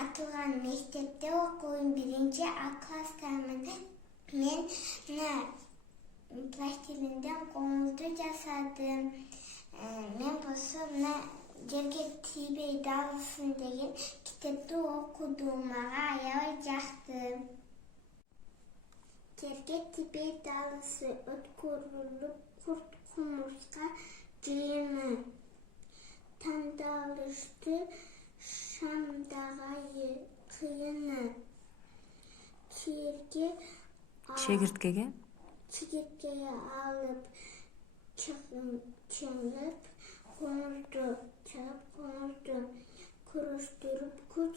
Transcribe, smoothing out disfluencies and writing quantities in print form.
атылган мектепте окуйм. 1-А класстамын. Мен пластилинден коңузду жасадым. Мен болсо жерге тийбей далсын деген китепти окудум. Мага аябай жакты. Жерге тийбей далысы өткөрүлүп, курт-кумурска жыйыны тандалышты, шамдагы кыйыны чегирткеге алып чыңып, коңузду чыгып, коңузду күрөштүрүп, күч